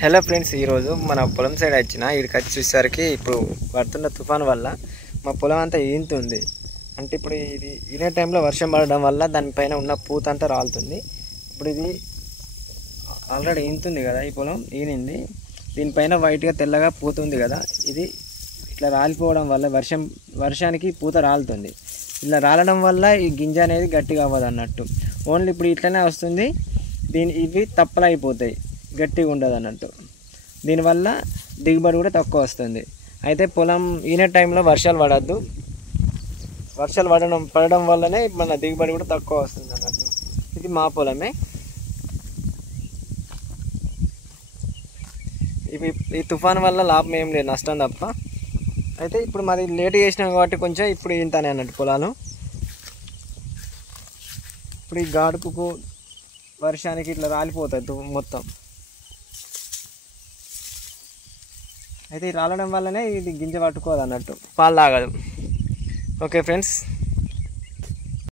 Hello friends, ఈరోజు మన పొలం సైడ్ వచ్చిన ఇక్కడికి వచ్చి చూసేసరికి ఇప్పుడు పడుతున్న తుఫాను వల్ల మా పొలం అంతా ఈనుతుంది. అంటే ఇప్పుడు ఇది ఈనే టైంలో వర్షం పడడం వల్ల దానిపైన ఉన్న పూత అంతా రాలుతుంది. ఇప్పుడు ఇది ఆల్రెడీ ఈనుతుంది కదా, ఈ పొలం ఈనింది. దీనిపైన వైట్గా తెల్లగా పూత ఉంది కదా, ఇది ఇట్లా రాలిపోవడం వల్ల వర్షానికి పూత రాలుతుంది. ఇలా రాలడం వల్ల ఈ గింజ అనేది గట్టిగా అవ్వదు అన్నట్టు. ఓన్లీ ఇప్పుడు ఇట్లనే వస్తుంది. ఇవి తప్పలైపోతాయి, గట్టిగా ఉండదు అన్నట్టు. దీనివల్ల దిగుబడి కూడా తక్కువ వస్తుంది. అయితే పొలం ఈనే టైంలో వర్షాలు పడద్దు. వర్షాలు పడడం వల్లనే మన దిగుబడి కూడా తక్కువ వస్తుంది అన్నట్టు. ఇది మా పొలమే. ఈ తుఫాన్ వల్ల లాభం ఏం లేదు, నష్టం తప్ప. అయితే ఇప్పుడు మరి లేట్ చేసినాం కాబట్టి కొంచెం ఇప్పుడు ఇంతానే అన్నట్టు పొలాలు. ఇప్పుడు ఈ గాడుపుకు వర్షానికి ఇట్లా రాలిపోతుంది మొత్తం. అయితే రాలడం వల్లనే ఇది గింజ పట్టుకోదు అన్నట్టు, పాలు తాగదు. Okay friends.